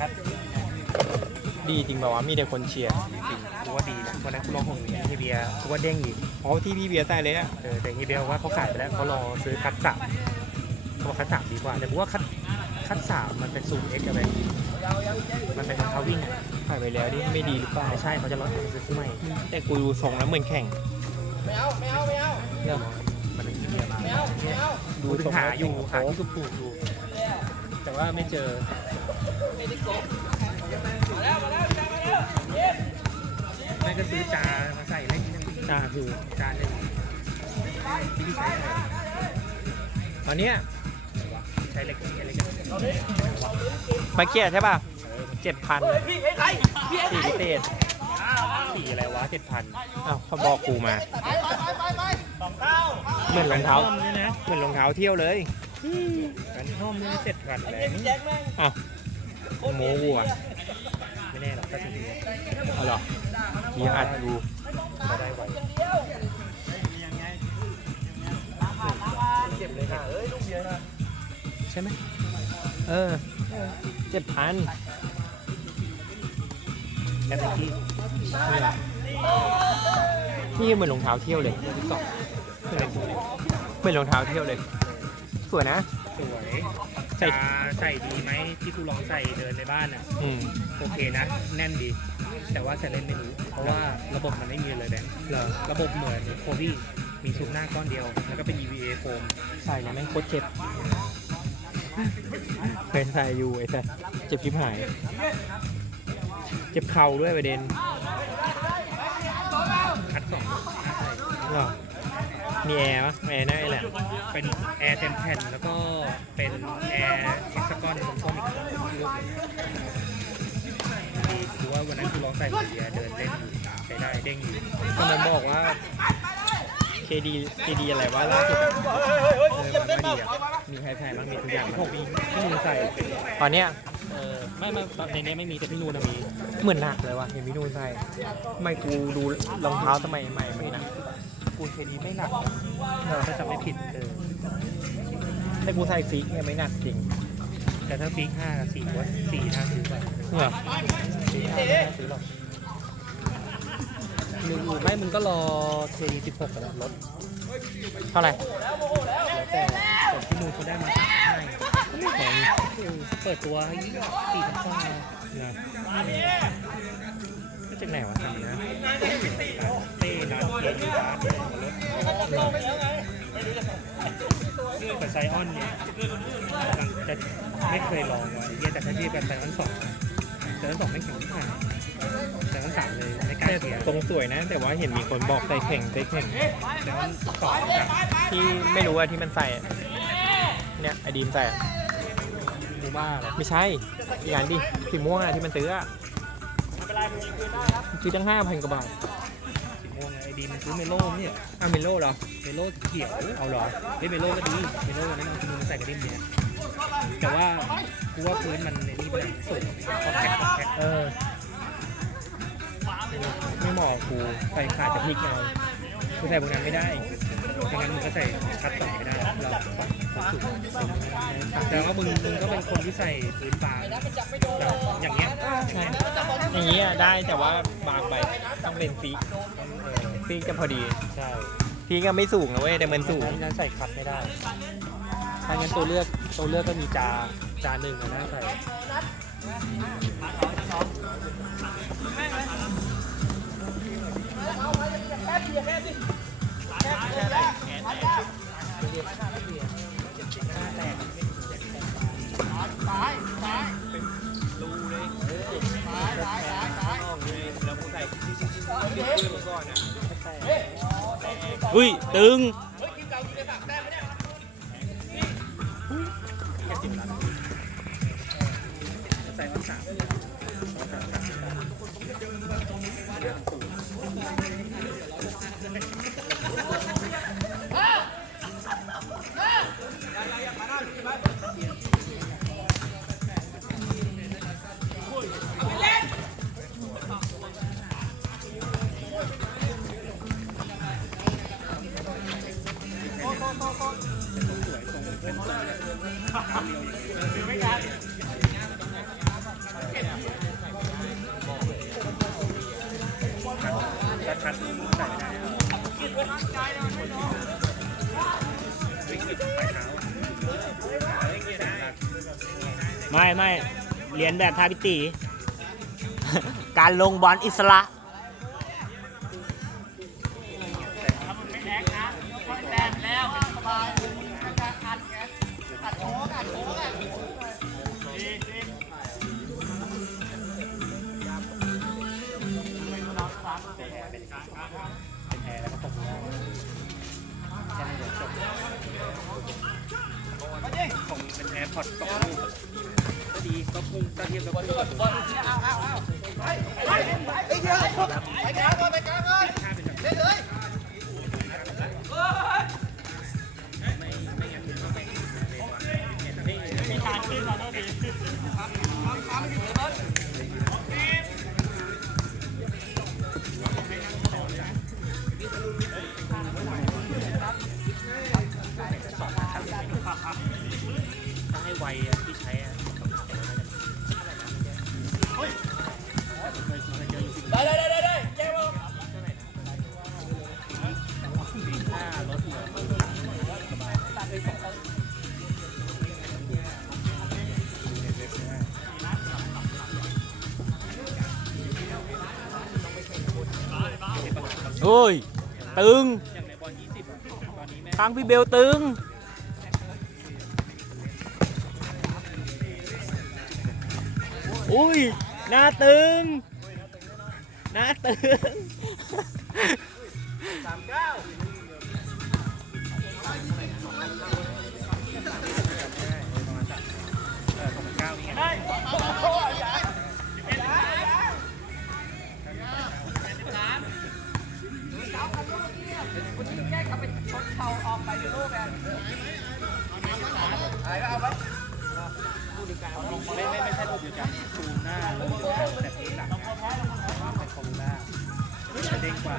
ครับดีจริงแบบว่าวะมีแต่คนเชียร์จริงกูว่าดีนะวันนั้นกูลองของเฮเบียกูว่าเด้งอีกเพราะที่พี่เบียร์ใส่เลยอะเออแต่เฮเบียบอกว่าเขาขายไปแล้วเขารอซื้อคัดสามเขาบอกคัดสามดีกว่า แต่กูว่าคัดคัดสามมันเป็นซูมเอ็กซ์อะไรมันเป็นรองเท้าวิ่งอะขายไปแล้วนี่ไม่ดีหรือเปล่าไม่ใช่เขาจะลดซื้อคู่ใหม่แต่กูดูทรงแล้วเหมือนแข่งเรื่องมันเป็นเฮเบียมาดูดูถึทรงงหาแล้วอยู่แข่งหาที่ถูกๆอยู่ แต่ว่าไม่เจอไม่ก็ซื้อจามาใส่เล็กนิดนึงจ้าคือจานหนึ่งที่พี่ใช้ใส่ตอนเนี้ยใช้เล็กใช้เล็กมาเกียร์ใช่ป่ะเจ็ดพันสี่พิเศษสีอะไรวะเจ็ดพันอ้าวเขาบอกกูมาเหมือนรองเท้าเนี่ยนะเหมือนรองเท้าเที่ยวเลย กันท่อมเนี่ยเจ็ดพันเลยอ้าวโม้วัวไม่แน่หรอกก็ซื้อเอาเหรอมีอัดดูก็ได้ไวเก็บเลยค่ะเอ้ยลูกเยอะนะใช่ไหมเออเจ็ดพันแอปที่นี่เหมือนรองเท้าเที่ยวเลยสองเหมือนเหมือนรองเท้าเที่ยวเลยส วยนะ สวยจะใส่ดีไหมที่กูลองใส่เดินในบ้านอะ อืมโอเคนะ แน่นดี แต่ว่าจะเล่นไม่รู้ เพราะว่าระบบมันไม่มีเลยแบงค์เหรอระบบเหมือนโคบี้มีซุปหน้าก้อนเดียว แล้วก็เป็น EVA โฟมใส่แล้วแม่งโคตรเจ็บเคยใส่อยู่ไอ้สัสเจ็บชิบหาย เจ็บเข่าด้วยประเด็นคัดสองเหรอ มีแอร์ปะแอร์นั่นแหละเป็นแอร์เต็มแผ่นแล้วก็เป็นแอร์เอ็กซ์กอนส้มอีกลูกหนึ่งดีคือว่าวันนั้นกูลองใส่เบียเดินเล่นอยู่ใช้ได้เด้งอยู่ก็มันบอกว่า KD KD อะไรวะล่าสุดอะเออมันก็ดีอะมีใครใส่บ้างมีทุกอย่างหกปีที่มึงใส่ตอนเนี้ยเออไม่ไม่ในนี้ไม่มีแต่พี่นูนนะมีเหมือนหนักเลยว่ะเห็นพี่นูนใส่ไม่กูดูรองเท้าสมัยใหม่ไม่หนัก กูเคดีไม่หนักถ้าจำไม่ผิดเออแต่กูใส่ฟิกเนี่ยไม่หนักจริง แต่ถ้าปีห้ากับสี่ว่าสี่น่าซื้อไปเหรอปีห้าไม่น่าซื้อหรอกมึงไม่มึงก็รอเคดีสิบหกกับรถเท่าไหร่แล้วแต่แต่ที่นูนเขาได้มาให้ไม่แพงเปิดตัวให้สี่พันกว่านะ ก็จากไหนวะทำนี้นะเต้นานเกียร์ยูบาร์รถกับไซออนเนี่ยแต่ไม่เคยลองว่ะไอ้เหี้ยแต่ถ้าเทียบกับไซออนสองไซออนสองไม่แข็งที่ไหนไซออนสามเลยไม่กล้าเทียบตรงสวยนะ แต่ว่าเห็นมีคนบอกใส่แข่งใส่แข่งไซออนสองแบบที่ไม่รู้ว่าที่มันใส่อะเนี่ยไอดีมใส่อะบูบ้าเลยไม่ใช่อีกอันดิสีม่วงอะที่มันซื้ออะ ซื้อตั้งห้าพันกว่าบาทสีม่วงไอดีมันซื้อเมโล่เนี่ยอ้าวเมโลเหรอ เมโล่เขียว เอาเหรอเฮ้ยเมโล่ก็ดี เมโล่วันนั้นเอาคุณลุงใส่กระดิ่งเนี่ยแต่ว่ากูว่าพื้นมันในนี่เป็นสูงเขาแพ็คเขาแพ็คเออ ไม่เหมาะกับกูใส่ขาดจะพลิกเอากูใส่พวกนั้นไม่ได้ดังนั้นมึงก็ใส่คัดสองไม่ได้เราสองสองสูงแต่ว่ามึงมึงก็เป็นคนที่ใส่พื้นบางแบบอย่างเงี้ยใช่ อย่างนี้อะได้แต่ว่าบางไปต้องเป็นฟีกเออฟีกจะพอดีใช่ฟีกก็ไม่สูงนะเว้ยแต่มันสูง นั้นใส่คัดไม่ได้ ถ้างั้นตัวเลือกตัวเลือกก็มีจาจาหนึ่งอะนะใส่ อุ้ย ตึง ไม่ไม่เรียนแบบทาพิตี การลงบอลอิสระ Спасибо. โอ้ย ตึงอย่างในบอล20อะตอนนี้แม่ทางพี่เบลตึง อุ้ย หน้าตึง หน้าตึงประมาณสัก เขาออสองพันเก้านี่ไปไม่ไม่ไม่ใช่รูปเดียวกันซูมหน้ารูปเดียวกันแต่ทีหลังอะเป็นครงหน้าจะเด้งกว่า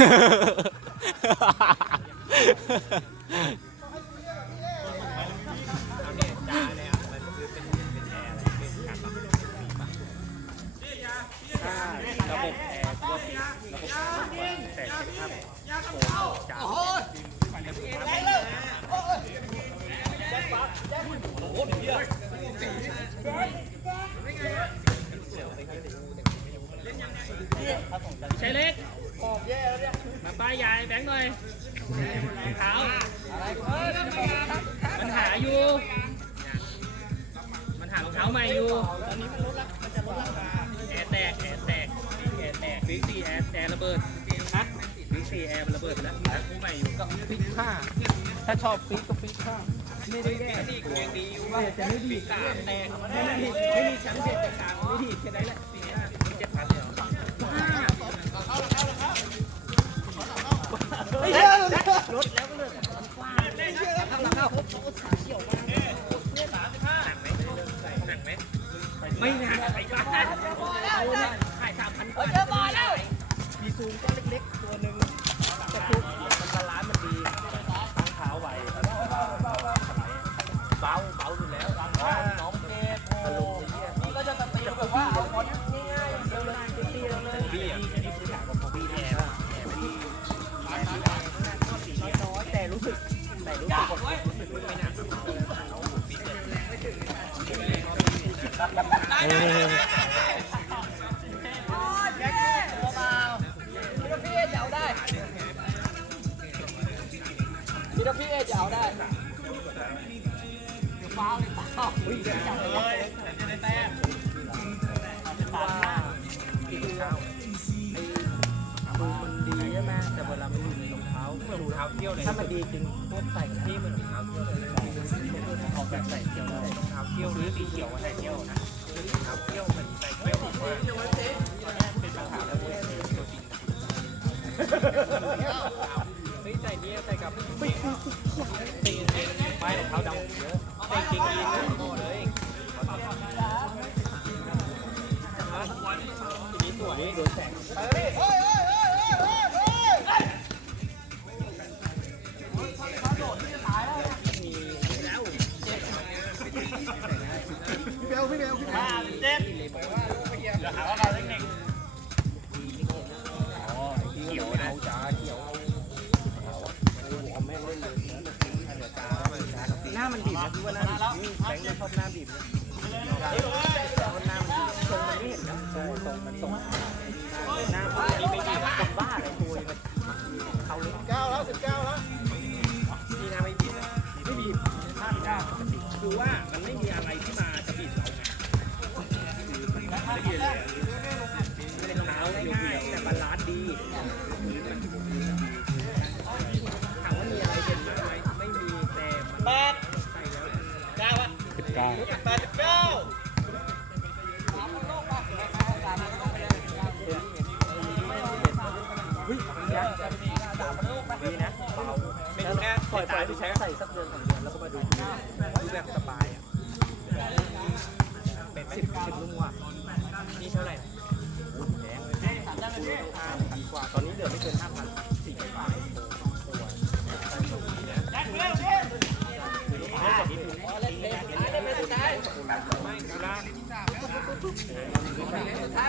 เป็นเป็นรอดธรรมดาก็จานหนึ่งสีสองสีไหนอะมันเอาสีไหนอะตรงสวยตรงสวยจานหนึ่งจานหนึ่งตีไปถ้าระบบแอร์ตัวติดระบบแอร์กว่าแต่เช็คภาพโอ้จาน ใช่เล็กมาป้ายยายแบงค์หน่อยรองเท้ามันหาอยู่ มันหารองเท้าใหม่อยู่ ตอนนี้มันลดละมันจะลดราคาแอร์แตกแอร์แตกแอร์แตกฟิกซี่แอร์แอร์ระเบิดฮะฟิกซี่แอร์มันระเบิดไปแล้วหาคู่ใหม่อยู่ฟิกห้าถ้าชอบฟิกก็ฟิกห้าไม่ได้แย่ที่กูยังดีอยู่ว่าจะไม่ดีกาแตกไม่ด้ไม่มีชั้นเด็ดแต่กางไม่ดีแค่นั้นแหละเจ็ดพัน ไม่หนักไปบ้านขายสามพันกว่ามีซูมก็เล็กๆตัวหนึ่ง พี่เอจะเอาได้คิดว่าพี่เอจะเอาได้ฟ้าเลยฟ้าวอุ้ยจับเลยจะได้ มือนรองเท้าเที่ยวเลยถ้ามันดีจริงพวกใส่ที่เหมือนรองเท้าเที่ยวเลยออกแบบใส่เที่ยวเลยรองเท้าเที่ยวซื้อสีเขียวมาใส่เที่ยวนะซื้อรองเท้าเที่ยวมันใส่เที่ยวผมว่าเป็นปัญหาแล้วเว้ยตัวจริงเฮ้ยใส่นี่ใส่กับตีตีไม่รองเท้าดำเยอะเต็งจริงจริงโง่เลยทีนี้สวยโดนแสง เก้าแล้วสิบเก้าแล้วพี่หน้าไม่บีบไม่บีบห้าสิบเก้าปกติคือว่ามันไม่มีอะไรที่มาจะบีบเราไงไม่ด้บีบเลยเป็นรองเท้าง่ายๆแต่บาลานซ์ดีถามว่ามีอะไรเด่นมากไหมไม่มีแต่แปดใส่แล้วเก้าอะสิบเก้าแปดสิบเก้า ปล่อยปล่อยพี่ใช้ใส่สักเดือนสองเดือนแล้วก็มาดูดูแบบสบายอะเป็นสิบสิบลุงว่ะนี่เท่าไหร่แพงห้าพันกว่าตอนนี้เหลือไม่เกินห้าพันสี่พันบาทตัว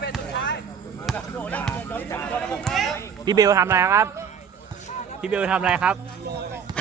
ไม่ดูแลพี่เบลทำอะไรครับ พี่เบลทำอะไรครับ